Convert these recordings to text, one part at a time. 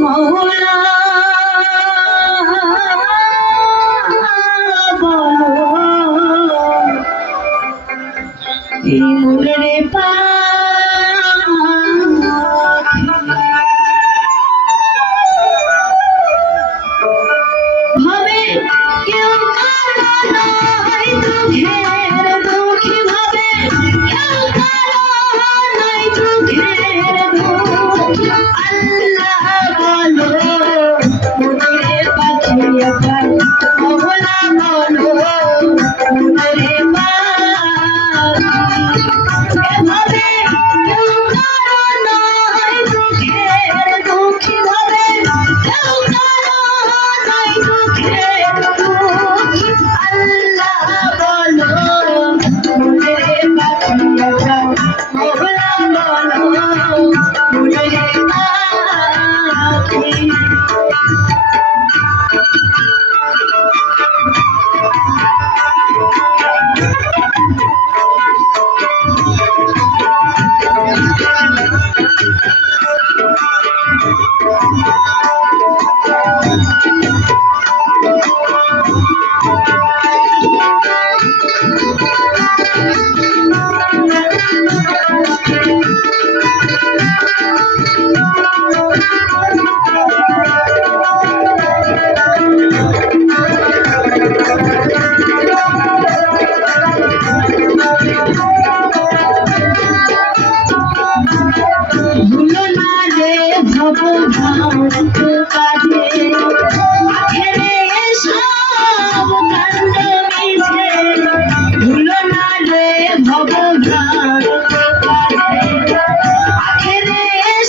মৌলা বলো এই মনে ভাবে কেউ কারো নাই দুঃখের দুঃখী ভাবে কেউ কারো নাই দুঃখের দুঃখ আল্লাহ বলো মনে পাখি এখন মৌলা বলো মনে পাখি এভাবে কেউ কারো নাই দুঃখের দুঃখী ভাবে কেউ কারো নাই দুঃখের দুঃখ আল্লাহ বলো মনে পাখি এখন মৌলা বলো মনে পাখি ভুলো না রে ভবঘাত কাঁধে আখেরে সব কান্দ মিছে ভুলো না রে ভবঘাত কাঁধে আখেরে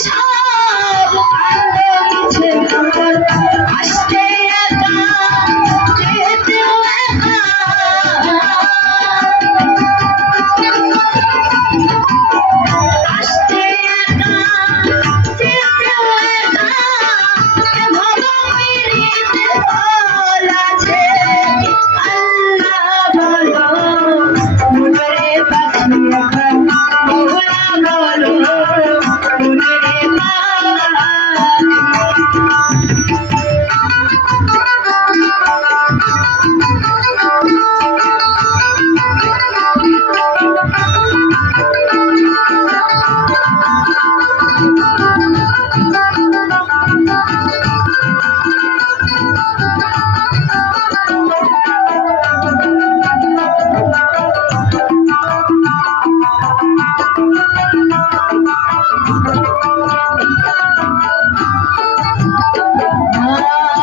সব কান্দ মিছে আসতে একা যেতেও একা আসতে একা যেতেও একা এভাবে পিরিতে ফল আছে আল্লাহ বলো মনে পাখি এখন মৌলা বলো মনে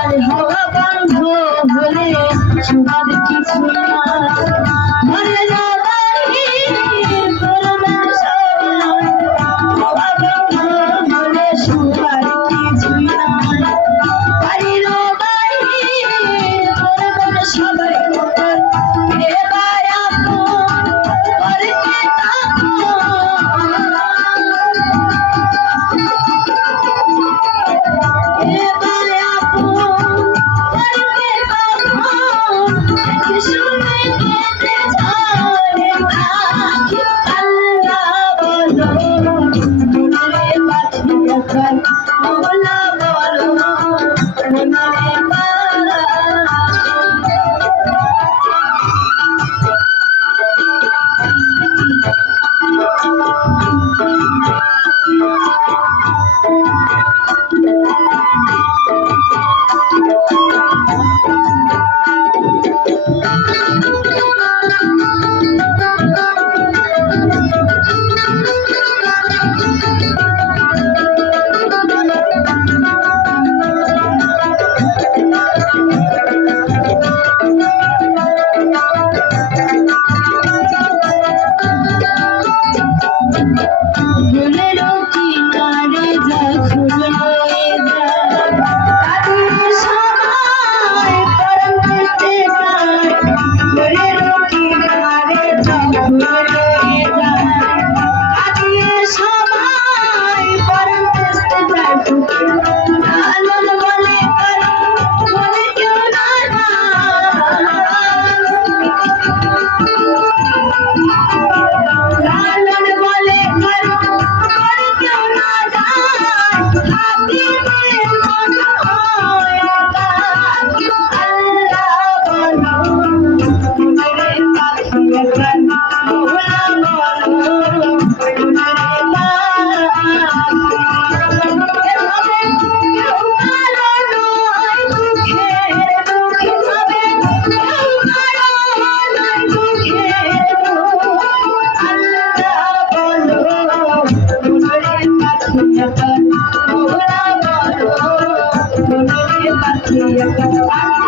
আর হওয়া বন্ধ হলে সুবাদ কিছু না মনে না বাহির করবে সবাই হওয়া বন্ধ হলে সুবাদ কিছু না বাড়ির বাহির করবে সবাই এবার আপন করতে থাকো এবার আপন করতে থাকো দেখে শুনে কেটে ঝরে পাখি আল্লাহ বলো মনে পাখি এখন মৌলা বলো মনে ভুলেরও কিনারে যখন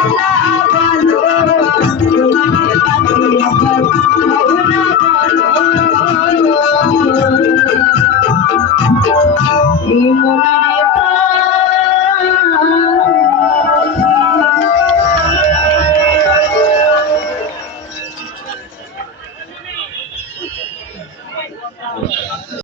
Thank you.